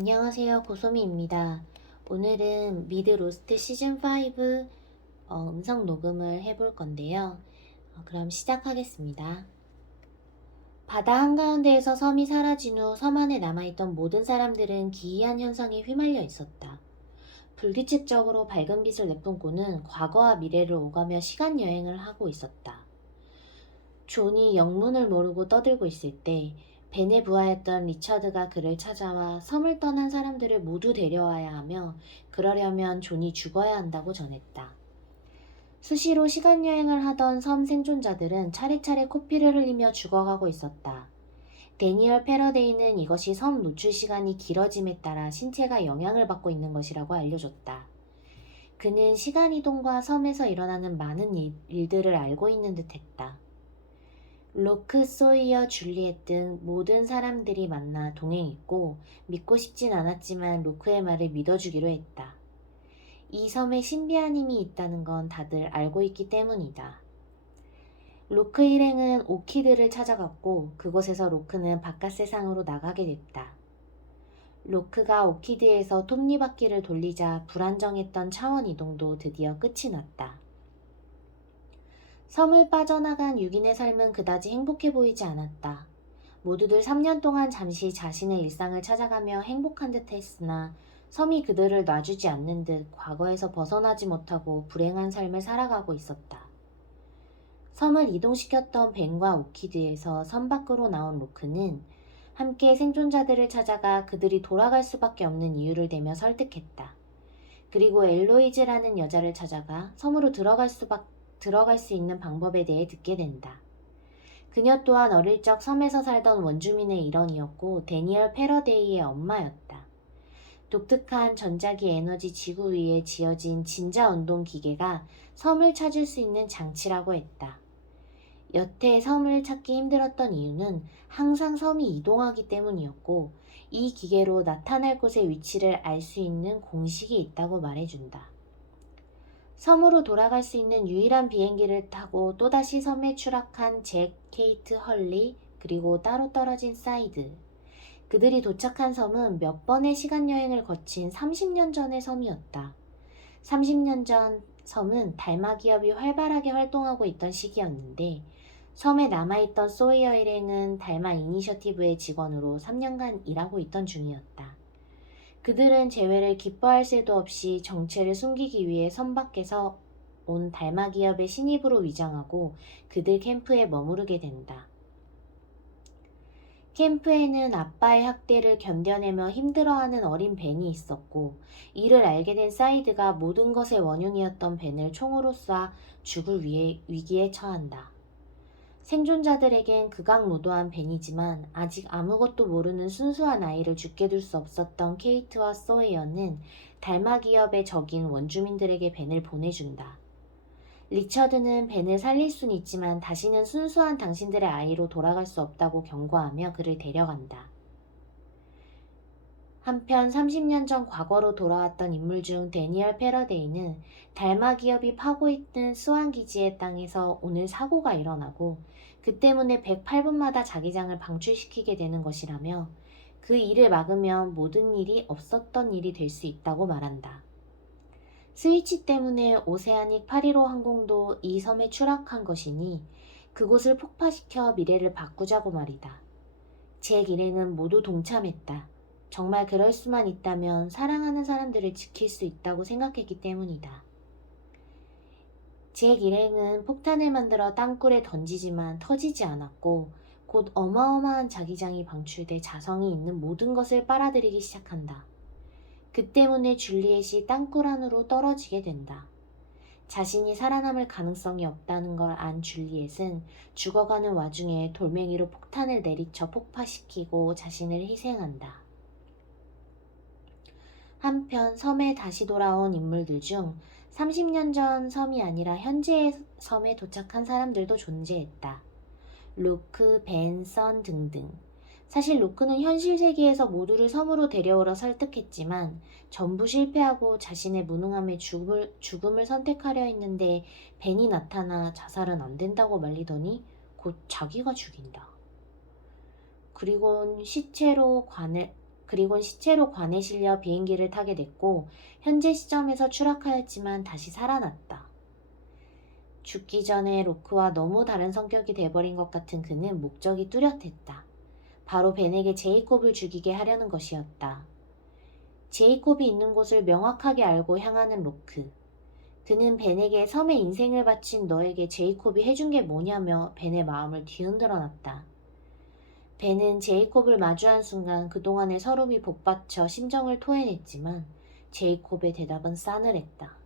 안녕하세요. 고소미입니다. 오늘은 미드 로스트 시즌5 음성 녹음을 해볼 건데요. 그럼 시작하겠습니다. 바다 한가운데에서 섬이 사라진 후 섬 안에 남아있던 모든 사람들은 기이한 현상에 휘말려 있었다. 불규칙적으로 밝은 빛을 내뿜고는 과거와 미래를 오가며 시간 여행을 하고 있었다. 존이 영문을 모르고 떠들고 있을 때 벤의 부하였던 리처드가 그를 찾아와 섬을 떠난 사람들을 모두 데려와야 하며 그러려면 존이 죽어야 한다고 전했다. 수시로 시간여행을 하던 섬 생존자들은 차례차례 코피를 흘리며 죽어가고 있었다. 데니얼 패러데이는 이것이 섬 노출 시간이 길어짐에 따라 신체가 영향을 받고 있는 것이라고 알려줬다. 그는 시간이동과 섬에서 일어나는 많은 일들을 알고 있는 듯했다. 로크, 소이어, 줄리엣 등 모든 사람들이 만나 동행했고 믿고 싶진 않았지만 로크의 말을 믿어주기로 했다. 이 섬에 신비한 힘이 있다는 건 다들 알고 있기 때문이다. 로크 일행은 오키드를 찾아갔고 그곳에서 로크는 바깥 세상으로 나가게 됐다. 로크가 오키드에서 톱니바퀴를 돌리자 불안정했던 차원 이동도 드디어 끝이 났다. 섬을 빠져나간 6인의 삶은 그다지 행복해 보이지 않았다. 모두들 3년 동안 잠시 자신의 일상을 찾아가며 행복한 듯 했으나 섬이 그들을 놔주지 않는 듯 과거에서 벗어나지 못하고 불행한 삶을 살아가고 있었다. 섬을 이동시켰던 벤과 오키드에서 섬 밖으로 나온 로크는 함께 생존자들을 찾아가 그들이 돌아갈 수밖에 없는 이유를 대며 설득했다. 그리고 엘로이즈라는 여자를 찾아가 섬으로 들어갈 수 있는 방법에 대해 듣게 된다. 그녀 또한 어릴 적 섬에서 살던 원주민의 일원이었고 데니얼 패러데이의 엄마였다. 독특한 전자기 에너지 지구 위에 지어진 진자운동 기계가 섬을 찾을 수 있는 장치라고 했다. 여태 섬을 찾기 힘들었던 이유는 항상 섬이 이동하기 때문이었고 이 기계로 나타날 곳의 위치를 알 수 있는 공식이 있다고 말해준다. 섬으로 돌아갈 수 있는 유일한 비행기를 타고 또다시 섬에 추락한 잭, 케이트, 헐리, 그리고 따로 떨어진 사이드. 그들이 도착한 섬은 몇 번의 시간여행을 거친 30년 전의 섬이었다. 30년 전 섬은 달마 기업이 활발하게 활동하고 있던 시기였는데 섬에 남아있던 소이어 일행은 달마 이니셔티브의 직원으로 3년간 일하고 있던 중이었다. 그들은 재회를 기뻐할 새도 없이 정체를 숨기기 위해 섬 밖에서 온 달마 기업의 신입으로 위장하고 그들 캠프에 머무르게 된다. 캠프에는 아빠의 학대를 견뎌내며 힘들어하는 어린 벤이 있었고 이를 알게 된 사이드가 모든 것의 원흉이었던 벤을 총으로 쏴 죽을 위기에 처한다. 생존자들에겐 극악무도한 벤이지만 아직 아무것도 모르는 순수한 아이를 죽게 둘 수 없었던 케이트와 소이어는 달마 기업의 적인 원주민들에게 벤을 보내준다. 리처드는 벤을 살릴 순 있지만 다시는 순수한 당신들의 아이로 돌아갈 수 없다고 경고하며 그를 데려간다. 한편 30년 전 과거로 돌아왔던 인물 중 데니얼 패러데이는 달마 기업이 파고 있는 스완기지의 땅에서 오늘 사고가 일어나고 그 때문에 108분마다 자기장을 방출시키게 되는 것이라며 그 일을 막으면 모든 일이 없었던 일이 될 수 있다고 말한다. 스위치 때문에 오세아닉 815 항공도 이 섬에 추락한 것이니 그곳을 폭파시켜 미래를 바꾸자고 말이다. 잭 일행은 모두 동참했다. 정말 그럴 수만 있다면 사랑하는 사람들을 지킬 수 있다고 생각했기 때문이다. 잭 일행은 폭탄을 만들어 땅굴에 던지지만 터지지 않았고 곧 어마어마한 자기장이 방출돼 자성이 있는 모든 것을 빨아들이기 시작한다. 그 때문에 줄리엣이 땅굴 안으로 떨어지게 된다. 자신이 살아남을 가능성이 없다는 걸 안 줄리엣은 죽어가는 와중에 돌멩이로 폭탄을 내리쳐 폭파시키고 자신을 희생한다. 한편 섬에 다시 돌아온 인물들 중 30년 전 섬이 아니라 현재의 섬에 도착한 사람들도 존재했다. 로크, 벤, 선 등등. 사실 로크는 현실 세계에서 모두를 섬으로 데려오려 설득했지만 전부 실패하고 자신의 무능함에 죽음을 선택하려 했는데 벤이 나타나 자살은 안 된다고 말리더니 곧 자기가 죽인다. 그리곤 시체로 그리곤 시체로 관에 실려 비행기를 타게 됐고 현재 시점에서 추락하였지만 다시 살아났다. 죽기 전에 로크와 너무 다른 성격이 돼버린 것 같은 그는 목적이 뚜렷했다. 바로 벤에게 제이콥을 죽이게 하려는 것이었다. 제이콥이 있는 곳을 명확하게 알고 향하는 로크. 그는 벤에게 섬의 인생을 바친 너에게 제이콥이 해준 게 뭐냐며 벤의 마음을 뒤흔들어 놨다. 벤은 제이콥을 마주한 순간 그동안의 서름이 복받쳐 심정을 토해냈지만 제이콥의 대답은 싸늘했다.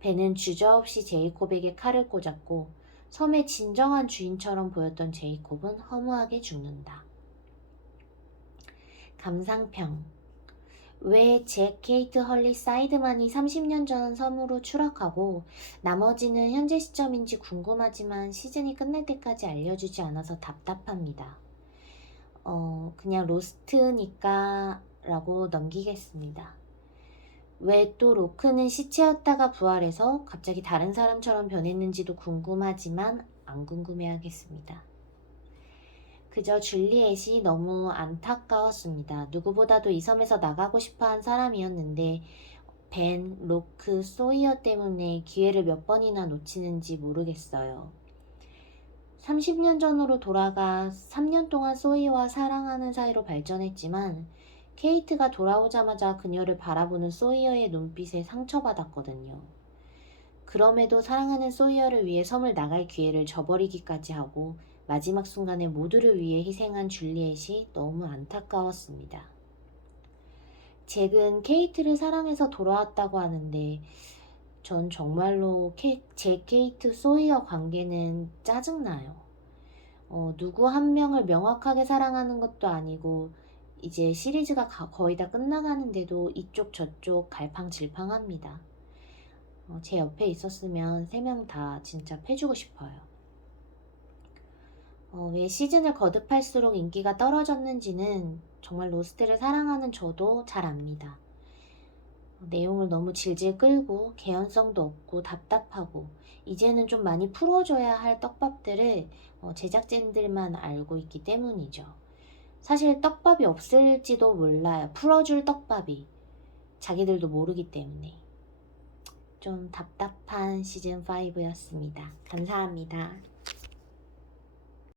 벤은 주저없이 제이콥에게 칼을 꽂았고 섬의 진정한 주인처럼 보였던 제이콥은 허무하게 죽는다. 감상평. 왜 잭 케이트 헐리 사이드만이 30년 전 섬으로 추락하고 나머지는 현재 시점인지 궁금하지만 시즌이 끝날 때까지 알려주지 않아서 답답합니다. 그냥 로스트니까 라고 넘기겠습니다. 왜 또 로크는 시체였다가 부활해서 갑자기 다른 사람처럼 변했는지도 궁금하지만 안 궁금해하겠습니다. 그저 줄리엣이 너무 안타까웠습니다. 누구보다도 이 섬에서 나가고 싶어한 사람이었는데 벤, 로크, 소이어 때문에 기회를 몇 번이나 놓치는지 모르겠어요. 30년 전으로 돌아가 3년 동안 소이와 사랑하는 사이로 발전했지만 케이트가 돌아오자마자 그녀를 바라보는 소이어의 눈빛에 상처받았거든요. 그럼에도 사랑하는 소이어를 위해 섬을 나갈 기회를 저버리기까지 하고 마지막 순간에 모두를 위해 희생한 줄리엣이 너무 안타까웠습니다. 잭은 케이트를 사랑해서 돌아왔다고 하는데 전 정말로 잭, 케이트, 소이어 관계는 짜증나요. 누구 한 명을 명확하게 사랑하는 것도 아니고 이제 시리즈가 거의 다 끝나가는데도 이쪽 저쪽 갈팡질팡합니다. 제 옆에 있었으면 3명 다 진짜 패주고 싶어요. 왜 시즌을 거듭할수록 인기가 떨어졌는지는 정말 로스트를 사랑하는 저도 잘 압니다. 내용을 너무 질질 끌고 개연성도 없고 답답하고 이제는 좀 많이 풀어줘야 할 떡밥들을 제작진들만 알고 있기 때문이죠. 사실 떡밥이 없을지도 몰라요. 풀어줄 떡밥이. 자기들도 모르기 때문에. 좀 답답한 시즌5였습니다. 감사합니다.